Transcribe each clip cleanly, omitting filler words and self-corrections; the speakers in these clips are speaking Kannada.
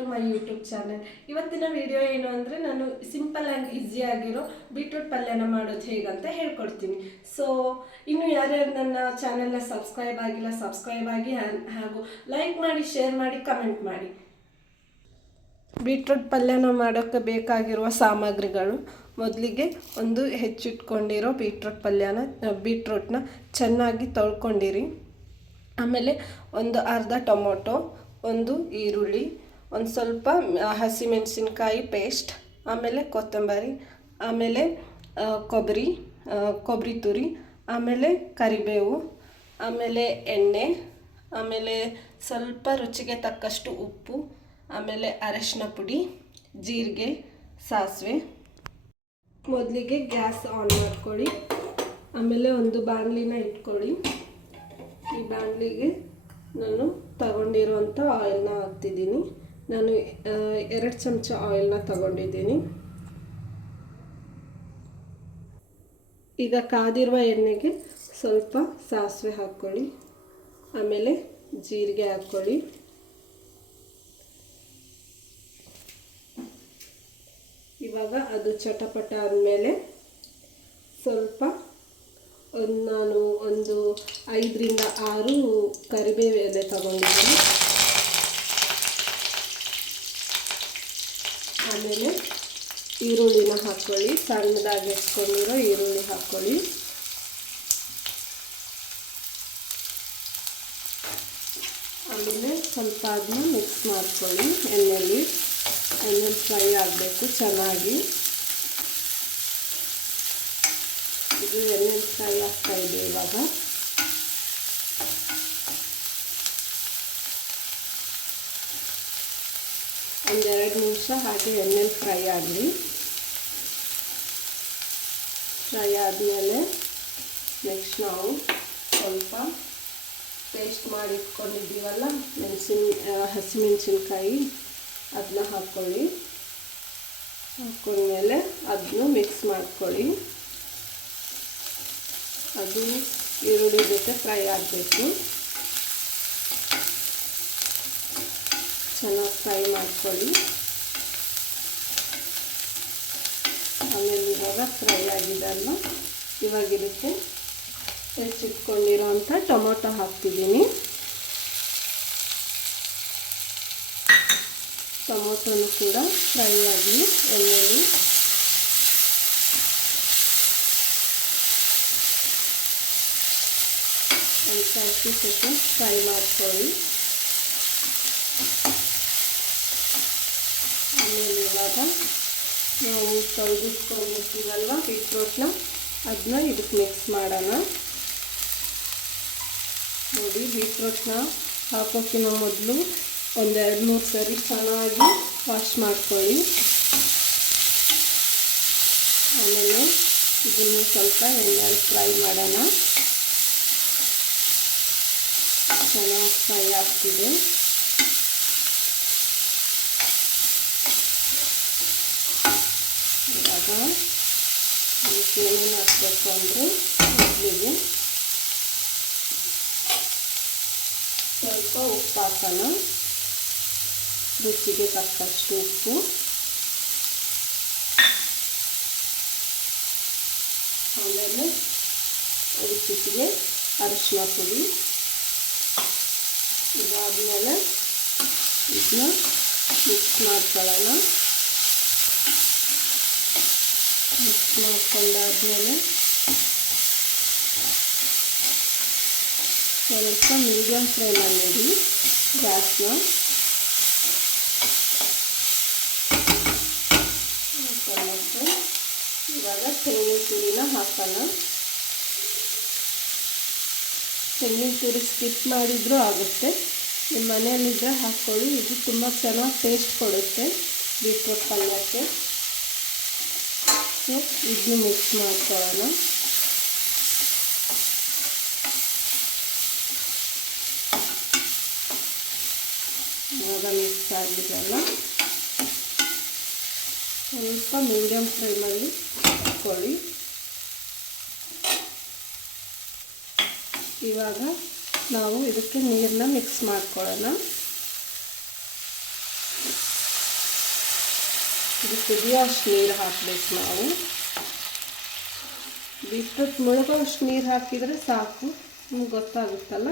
To my YouTube channel. ಇವತ್ತಿನ ವಿಡಿಯೋ ಏನು ಅಂದರೆ ನಾನು ಸಿಂಪಲ್ ಆ್ಯಂಡ್ ಈಸಿ ಆಗಿರೋ ಬೀಟ್ರೂಟ್ ಪಲ್ಯನ ಮಾಡೋದು ಹೇಗಂತ ಹೇಳ್ಕೊಡ್ತೀನಿ. ಸೊ ಇನ್ನು ಯಾರ್ಯಾರು ನನ್ನ ಚಾನಲ್ನ ಸಬ್ಸ್ಕ್ರೈಬ್ ಆಗಿಲ್ಲ ಸಬ್ಸ್ಕ್ರೈಬ್ ಆಗಿ ಹಾಗೂ ಲೈಕ್ ಮಾಡಿ, ಶೇರ್ ಮಾಡಿ, ಕಮೆಂಟ್ ಮಾಡಿ. ಬೀಟ್ರೂಟ್ ಪಲ್ಯನ ಮಾಡೋಕ್ಕೆ ಬೇಕಾಗಿರುವ ಸಾಮಗ್ರಿಗಳು: ಮೊದಲಿಗೆ ಒಂದು ಹೆಚ್ಚಿಟ್ಕೊಂಡಿರೋ ಬೀಟ್ರೂಟ್ನ ಚೆನ್ನಾಗಿ ತೊಳ್ಕೊಂಡಿರಿ. ಆಮೇಲೆ ಒಂದು ಅರ್ಧ ಟೊಮೊಟೊ, ಒಂದು ಈರುಳ್ಳಿ, ಒಂದು ಸ್ವಲ್ಪ ಹಸಿಮೆಣಸಿನ್ಕಾಯಿ ಪೇಸ್ಟ್, ಆಮೇಲೆ ಕೊತ್ತಂಬರಿ, ಆಮೇಲೆ ಕೊಬ್ಬರಿ ತುರಿ, ಆಮೇಲೆ ಕರಿಬೇವು, ಆಮೇಲೆ ಎಣ್ಣೆ, ಆಮೇಲೆ ಸ್ವಲ್ಪ ರುಚಿಗೆ ತಕ್ಕಷ್ಟು ಉಪ್ಪು, ಆಮೇಲೆ ಅರಶಿನ ಪುಡಿ, ಜೀರಿಗೆ, ಸಾಸಿವೆ. ಮೊದಲಿಗೆ ಗ್ಯಾಸ್ ಆನ್ ಮಾಡ್ಕೊಳ್ಳಿ. ಆಮೇಲೆ ಒಂದು ಬಾಣಲಿನ ಇಟ್ಕೊಳ್ಳಿ. ಈ ಬಾಣಲಿಗೆ ನಾನು ತಗೊಂಡಿರುವಂಥ ಆಯಿಲ್ನ ಹಾಕ್ತಿದ್ದೀನಿ. ನಾನು 2 ಚಮಚ ಆಯಿಲ್ನ ತಗೊಂಡಿದ್ದೀನಿ. ಈಗ ಕಾದಿರುವ ಎಣ್ಣೆಗೆ ಸ್ವಲ್ಪ ಸಾಸಿವೆ ಹಾಕ್ಕೊಳ್ಳಿ, ಆಮೇಲೆ ಜೀರಿಗೆ ಹಾಕ್ಕೊಳ್ಳಿ. ಇವಾಗ ಅದು ಚಟಪಟ ಆದಮೇಲೆ ಸ್ವಲ್ಪ ನಾನು ಒಂದು 5 ರಿಂದ 6 ಕರಿಬೇವು ಎಲೆ ತಗೊಂಡಿದ್ದೀನಿ. ಆಮೇಲೆ ಈರುಳ್ಳಿನ ಹಾಕ್ಕೊಳ್ಳಿ. ಸಣ್ಣದಾಗಿ ಹೆಚ್ಚಿಕೊಂಡಿರೋ ಈರುಳ್ಳಿ ಹಾಕ್ಕೊಳ್ಳಿ. ಆಮೇಲೆ ಸ್ವಲ್ಪ ಅದನ್ನ ಮಿಕ್ಸ್ ಮಾಡ್ಕೊಳ್ಳಿ. ಎಣ್ಣೆಲಿ ಫ್ರೈ ಆಗಬೇಕು ಚೆನ್ನಾಗಿ. ಇದು ಎಣ್ಣೆಲಿ ಫ್ರೈ ಆಗ್ತಾ ಇದೆ. ಇವಾಗ ಒಂದು 2 ನಿಮಿಷ ಹಾಗೆ ಎಣ್ಣೆಲಿ ಫ್ರೈ ಆಗಲಿ. ಫ್ರೈ ಆದಮೇಲೆ ನೆಕ್ಸ್ಟ್ ನಾವು ಸ್ವಲ್ಪ ಪೇಸ್ಟ್ ಮಾಡಿ ಇಟ್ಕೊಂಡಿದ್ದೀವಲ್ಲ ಹಸಿಮೆಣಸಿನ್ಕಾಯಿ, ಅದನ್ನ ಹಾಕ್ಕೊಂಡ್ಮೇಲೆ ಅದನ್ನು ಮಿಕ್ಸ್ ಮಾಡ್ಕೊಳ್ಳಿ. ಅದು ಈರುಳ್ಳಿ ಜೊತೆ ಫ್ರೈ ಆಗಬೇಕು. ಚೆನ್ನಾಗಿ ಫ್ರೈ ಮಾಡ್ಕೊಳ್ಳಿ. ಆಮೇಲೆ ಇವಾಗ ಫ್ರೈ ಆಗಿದೆಲ್ಲ, ಇವಾಗ ಇದಕ್ಕೆ ಹೆಚ್ಚಿಟ್ಕೊಂಡಿರೋಂಥ ಟೊಮೊಟೊ ಹಾಕ್ತಿದ್ದೀನಿ. ಟೊಮೊಟೊನು ಕೂಡ ಫ್ರೈ ಆಗಲಿ ಎಣ್ಣೆಯಲ್ಲಿ. ಒಂದು 30 ಸೆಕೆಂಡ್ ಫ್ರೈ ಮಾಡ್ಕೊಳ್ಳಿ. ಆಮೇಲೆ ಇವಾಗ ನಾವು ತೊಳೆದಿಟ್ಕೊಂಡಿರ್ತೀವಲ್ವ ಬೀಟ್ರೂಟ್ನ, ಅದನ್ನ ಇದಕ್ಕೆ ಮಿಕ್ಸ್ ಮಾಡೋಣ. ನೋಡಿ, ಬೀಟ್ರೂಟ್ನ ಹಾಕೋಕ್ಕಿಂತ ಮೊದಲು ಒಂದು 2-3 ಸರಿ ಚೆನ್ನಾಗಿ ವಾಶ್ ಮಾಡ್ಕೊಳ್ಳಿ. ಆಮೇಲೆ ಇದನ್ನು ಸ್ವಲ್ಪ ಎಣ್ಣೆಯಲ್ಲಿ ಫ್ರೈ ಮಾಡೋಣ. ಚೆನ್ನಾಗಿ ಫ್ರೈ ಆಗ್ತಿದೆ. ಇವಾಗ ಅದಕ್ಕೆ ಏನೇನು ಹಾಕಬೇಕು ಅಂದರೆ, ಮೊದಲಿಗೆ ಸ್ವಲ್ಪ ಉಪ್ಪು ಹಾಕೋಣ. ರುಚಿಗೆ ತಕ್ಕಷ್ಟು ಉಪ್ಪು, ಆಮೇಲೆ ರುಚಿಗೆ ಅರಶಿನ ಪುಡಿ. ಇದಾದಮೇಲೆ ಇದನ್ನ ಮಿಕ್ಸ್ ಮಾಡ್ಕೊಳ್ಳೋಣ. ಮಿಕ್ಸ್ ಮಾಡ್ಕೊಂಡಾದ್ಮೇಲೆ ಸ್ವಲ್ಪ ಮೀಡಿಯಮ್ ಫ್ಲೇಮಲ್ಲಿಡಿ ಗ್ಯಾಸ್ನ. ಇವಾಗ ತೆಂಗಿನ ತುರಿನ ಹಾಕೋಣ. ತೆಂಗಿನ ತುರಿ ಸ್ಕಿಪ್ ಮಾಡಿದರೂ ಆಗುತ್ತೆ, ನಿಮ್ಮ ಮನೆಯಲ್ಲಿದ್ದರೆ ಹಾಕ್ಕೊಳ್ಳಿ. ಇದು ತುಂಬ ಚೆನ್ನಾಗಿ ಟೇಸ್ಟ್ ಕೊಡುತ್ತೆ ಬೀಟ್ರೂಟ್ ಪಲ್ಯಕ್ಕೆ. ಸೊ ಇದನ್ನು ಮಿಕ್ಸ್ ಮಾಡ್ಕೊಳ್ಳೋಣ. ಇವಾಗ ಮಿಕ್ಸ್ ಆಗಿದೆಲ್ಲ, ಸ್ವಲ್ಪ ಮೀಡಿಯಮ್ ಫ್ಲೇಮಲ್ಲಿ ಹಾಕ್ಕೊಳ್ಳಿ. ಇವಾಗ ನಾವು ಇದಕ್ಕೆ ನೀರನ್ನ ಮಿಕ್ಸ್ ಮಾಡ್ಕೊಳ್ಳೋಣ. ಇದು ಕುದಿಯೋಷ್ಟು ನೀರು ಹಾಕಬೇಕು ನಾವು. ಬೀಟ್ರೂಟ್ ಮುಳುಗೋಷ್ಟು ನೀರು ಹಾಕಿದರೆ ಸಾಕು, ನಿಮ್ಗೆ ಗೊತ್ತಾಗುತ್ತಲ್ಲ,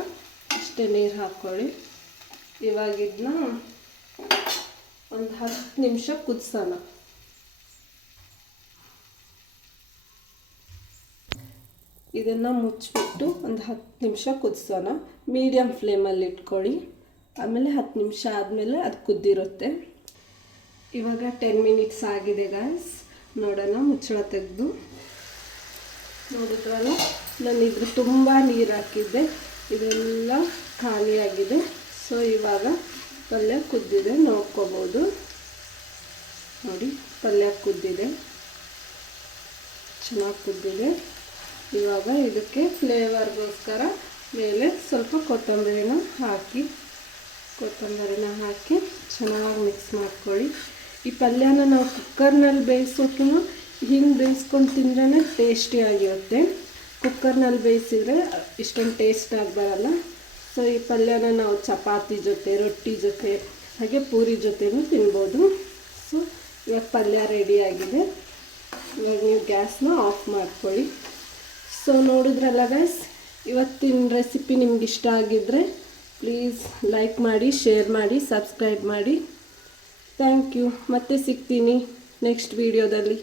ಅಷ್ಟೇ ನೀರು ಹಾಕ್ಕೊಳ್ಳಿ. ಇವಾಗ ಇದನ್ನ ಒಂದು 10 ನಿಮಿಷ ಕುದಿಸೋಣ. ಇದನ್ನು ಮುಚ್ಚಿಬಿಟ್ಟು ಒಂದು 10 ನಿಮಿಷ ಕುದಿಸೋಣ. ಮೀಡಿಯಮ್ ಫ್ಲೇಮಲ್ಲಿ ಇಟ್ಕೊಳ್ಳಿ. ಆಮೇಲೆ 10 ನಿಮಿಷ ಆದಮೇಲೆ ಅದು ಕುದ್ದಿರುತ್ತೆ. ಇವಾಗ 10 ಮಿನಿಟ್ಸ್ ಆಗಿದೆ ಗಾಯ್ಸ್. ನೋಡೋಣ, ಮುಚ್ಚಳ ತೆಗೆದು ನೋಡಿದ್ರಲ್ಲ, ನಾನು ಇದ್ರ ತುಂಬ ನೀರು ಹಾಕಿದ್ದೆ, ಇದೆಲ್ಲ ಖಾಲಿಯಾಗಿದೆ. ಸೊ ಇವಾಗ ಪಲ್ಯ ಕುದ್ದಿದೆ, ನೋಡ್ಕೋಬೋದು. ನೋಡಿ, ಪಲ್ಯ ಕುದ್ದಿದೆ, ಚೆನ್ನಾಗಿ ಕುದ್ದಿದೆ. ಇವಾಗ ಇದಕ್ಕೆ ಫ್ಲೇವರ್ಗೋಸ್ಕರ ಮೇಲೆ ಸ್ವಲ್ಪ ಕೊತ್ತಂಬರಿನ ಹಾಕಿ ಚೆನ್ನಾಗಿ ಮಿಕ್ಸ್ ಮಾಡ್ಕೊಳ್ಳಿ. ಈ ಪಲ್ಯನ ನಾವು ಕುಕ್ಕರ್ನಲ್ಲಿ ಬೇಯಿಸೋಕ್ಕಿಂತ ಹಿಂಗೆ ಬೇಯಿಸ್ಕೊಂಡು ತಿಂದ್ರೇ ಟೇಸ್ಟಿಯಾಗಿರುತ್ತೆ. ಕುಕ್ಕರ್ನಲ್ಲಿ ಬೇಯಿಸಿದರೆ ಇಷ್ಟೊಂದು ಟೇಸ್ಟಾಗಿ ಬರಲ್ಲ. ಸೊ ಈ ಪಲ್ಯನ ನಾವು ಚಪಾತಿ ಜೊತೆ, ರೊಟ್ಟಿ ಜೊತೆ, ಹಾಗೆ ಪೂರಿ ಜೊತೆನೂ ತಿನ್ಬೋದು. ಸೊ ಇವಾಗ ಪಲ್ಯ ರೆಡಿಯಾಗಿದೆ. ಇವಾಗ ನೀವು ಗ್ಯಾಸ್ನ ಆಫ್ ಮಾಡ್ಕೊಳ್ಳಿ. ಸೊ ನೋಡಿದ್ರಲ್ಲ ಗೈಸ್, ಇವತ್ತಿನ ರೆಸಿಪಿ ನಿಮ್ಗೆ ಇಷ್ಟ ಆಗಿದ್ದರೆ ಪ್ಲೀಸ್ ಲೈಕ್ ಮಾಡಿ, ಶೇರ್ ಮಾಡಿ, ಸಬ್ಸ್ಕ್ರೈಬ್ ಮಾಡಿ. Thank you. ಮತ್ತೆ ಸಿಗ್ತೀನಿ ನೆಕ್ಸ್ಟ್ ವಿಡಿಯೋದಲ್ಲಿ.